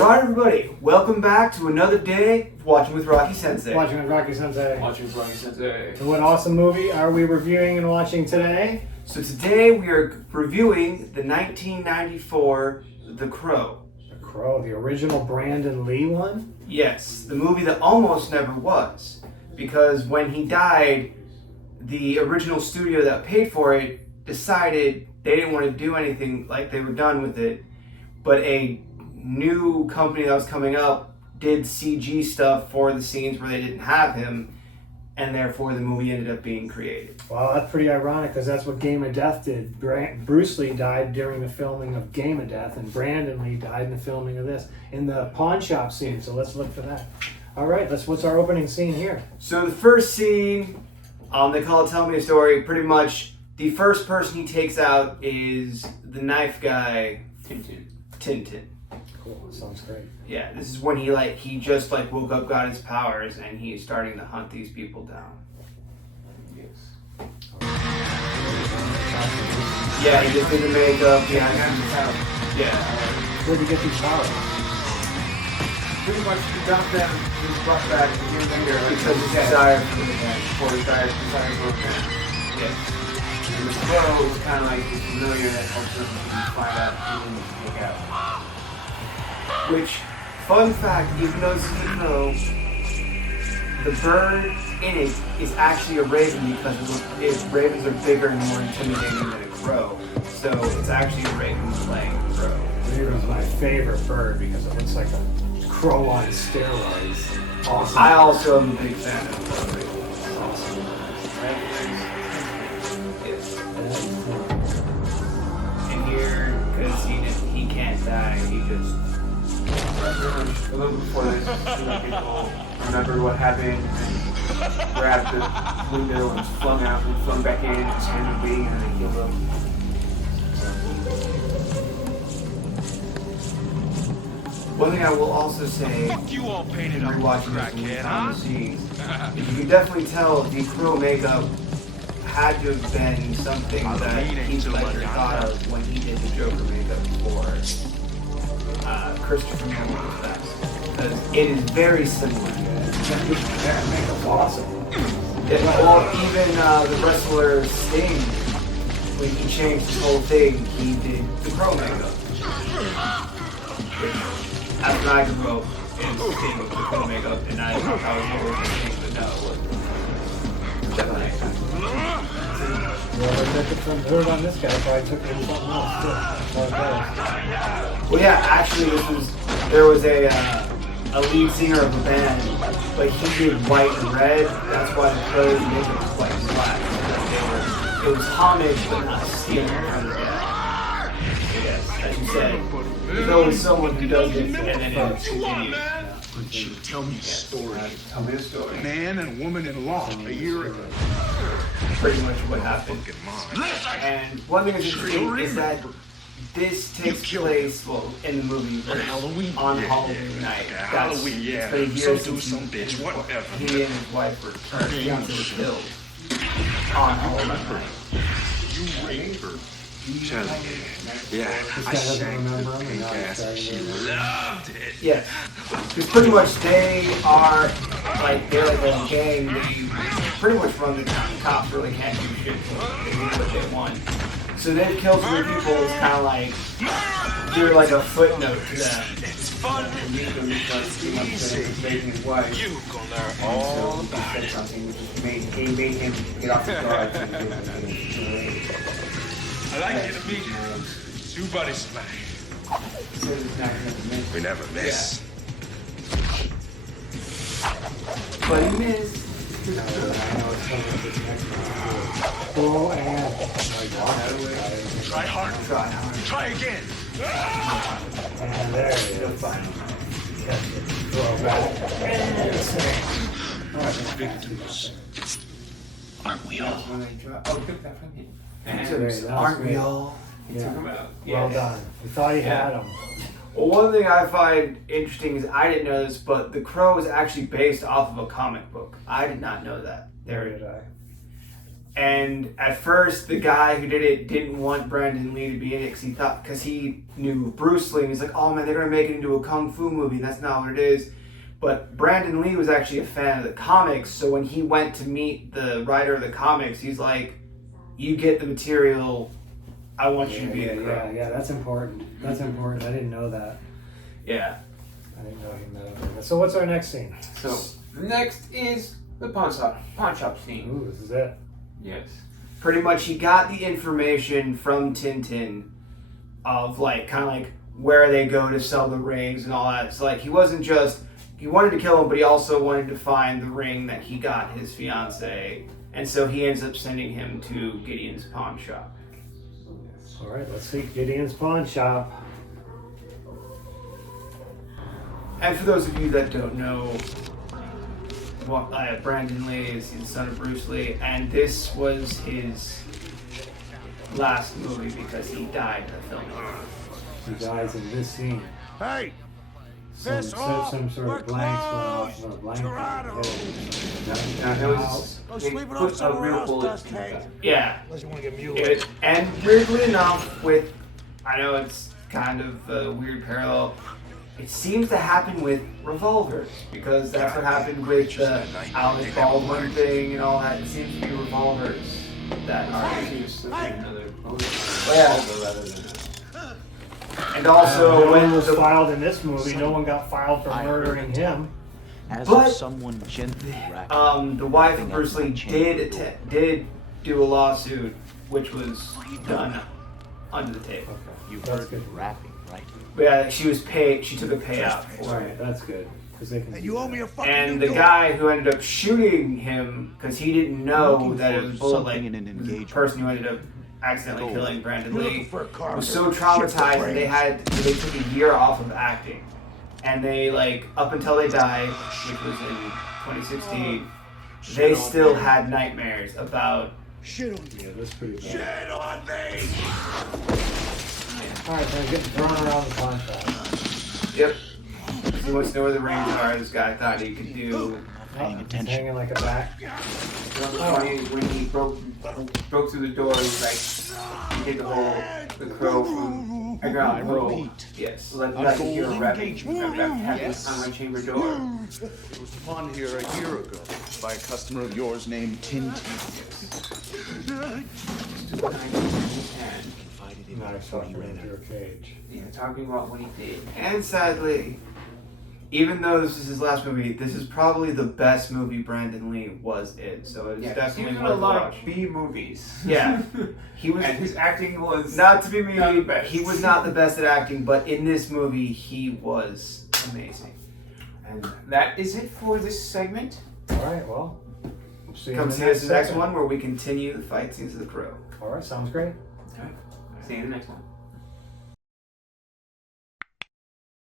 Alright everybody, welcome back to another day of Watching with Rocky Sensei. Watching with Rocky Sensei. Watching with Rocky Sensei. So what awesome movie are we reviewing and watching today? So today we are reviewing the 1994 The Crow. The Crow, the original Brandon Lee one? Yes, the movie that almost never was. Because when he died, the original studio that paid for it decided they didn't want to do anything, like they were done with it. But a new company that was coming up did CG stuff for the scenes where they didn't have him, and therefore the movie ended up being created. Well, that's pretty ironic because that's what Game of Death did. Bruce Lee died during the filming of Game of Death, and Brandon Lee died in the filming of this, in the pawn shop scene, so let's look for that. All right, what's our opening scene here? So the first scene, they call it Tell Me a Story. Pretty much the first person he takes out is the knife guy, Tintin. Cool, sounds great. Yeah, this is when he just woke up, got his powers, and he's starting to hunt these people down. Yes. Yeah, he just did the makeup. Yeah, Where'd you get these powers? pretty much he got them. He was brought back a year later because his desire for the man, for his desire for the man. Yes. And the crow was kind of like this familiar that helps him find out who he needs to look out. Which, fun fact, even though this is a crow, the bird in it is actually a raven because ravens are bigger and more intimidating than a crow. So it's actually a raven playing a crow. Raven's my favorite bird because it looks like a crow on steroids. Awesome. I also am a big fan of ravens. Awesome. Yes. And here, because he can't die, he just... A little before this, people remember what happened and grabbed the window and flung out and flung back in, his hands were bleeding and they healed up. One thing I will also say, You all painted up rewatching this crackhead, on huh? the scenes, is you can definitely tell the crow makeup had to have been something that Heath Ledger thought of when he did the Joker makeup for Christopher Nolan's Best. Because it is very similar. Yeah, makeup's awesome. Or even the wrestler Sting, when he changed his whole thing, he did the crow makeup. After I grew up in Sting with the crow makeup, and I thought that was what was Sting, but no, it wasn't. Definitely. Whoever took it from Bird on this guy probably took it from something else too. Well, yeah, actually, there was a lead singer of a band, but he did white and red. That's why the crow's makeup was white and black. It was homage, but not stealing from the band. Yes, as you said, there's always someone who does it, and then it continues. But you tell me a story. Tell me a story. Man and woman in law a year ago. Pretty much what happened. And one thing that's interesting is that this takes place, well, in the movie, On Halloween. on Halloween night. Halloween, yeah. It's been a year Some dude, since some bitch, whatever. he and his wife were fiancé were killed on Halloween night. You raped her. Tell me. Yeah, I doesn't shanked remember her him, pink and now he's ass. starting She to remember. loved it. Yes, because pretty much they're like a gang. They pretty much run the town. The cops really can't do shit. So they do what they want. So they've killed some people. It's kind of like they're like a footnote to them. It's fun. And Nico starts dating his wife. You gonna learn So all he about said it. something which made him get off the guard. I like you to meet you. Two buddies smash. We never miss. But he missed. Oh, and Try hard. Try again. and there it is. Throw back. Victims. Aren't we all? When they drop, took that from him. Victims, That was aren't we great. all? Yeah. Took him out. Well done. We thought he had him. Well, one thing I find interesting is I didn't know this, but The Crow is actually based off of a comic book. I did not know that. There did I. And at first, the guy who did it didn't want Brandon Lee to be in it because he knew Bruce Lee. And he's like, oh man, they're going to make it into a kung fu movie. That's not what it is. But Brandon Lee was actually a fan of the comics. So when he went to meet the writer of the comics, he's like, you get the material. I want you to be the Crow. Yeah, that's important. That's important. I didn't know that. Yeah. I didn't know he met up. So what's our next scene? So next is the pawn shop scene. Ooh, this is it. Yes. Pretty much he got the information from Tintin of like kind of like where they go to sell the rings and all that. It's like he wasn't just he wanted to kill him, but he also wanted to find the ring that he got his fiance, and so he ends up sending him to Gideon's pawn shop. All right, let's see Gideon's pawn shop. And for those of you that don't know, Brandon Lee is the son of Bruce Lee, and this was his last movie because he died in the filming. He dies in this scene. Hey! Some sort of blanks went off. Or blank. It was they put a real bullet in the gun. Yeah. Unless you want to get mutilated. And weirdly enough, I know it's kind of a weird parallel, it seems to happen with revolvers, because that's what happened with the Alec Baldwin thing and all that. It seems to be revolvers that are used. Another Yeah. rather than And also, no when one was the filed in this movie. No one got filed for murdering him. As But, of someone gently wrapping the wife of something Bruce up in Lee my chamber did do a lawsuit, which was done under the table. Okay, You that's heard good. rapping, right? But yeah, she was paid. She took a payout for Right, it. that's good because they can. And you owe me a fucking And new the door. guy who ended up shooting him, because he didn't know Looking that it for was bullet, like something in an the engagement. person who ended up accidentally Gold. killing Brandon You're Lee looking for a car was to so ship the traumatized that brains. they took a year off of acting, and they like up until they died, which was in 2016, they still had nightmares about. Shit on Yeah, that's pretty bad. Shit on me! All right, they're getting thrown around the pawn shop. Yep. He wants to know where the rings are. This guy thought he could do. Paying He's attention. hanging like a bat. when he broke through the door, he was like, he hit the crow from Edgar Allan Poe. Yes. Let A me hear a gold rapping engagement. yes. on my chamber door. It was pawned here a year ago by a customer of yours named Tintin. No, I saw him in your cage. Yeah, talking about what he did. And sadly, even though this is his last movie, this is probably the best movie Brandon Lee was in. So it's Yeah, he definitely was in worth a lot watching. of B movies. Yeah, he was. And his acting was Not to be not the mean, best. he was not the best at acting, but in this movie, he was amazing. And that is it for this segment. All right, well, we'll see you Come in see the us in the next segment. one where we continue the fight scenes of the Crow. All right, sounds great. See you in the next one.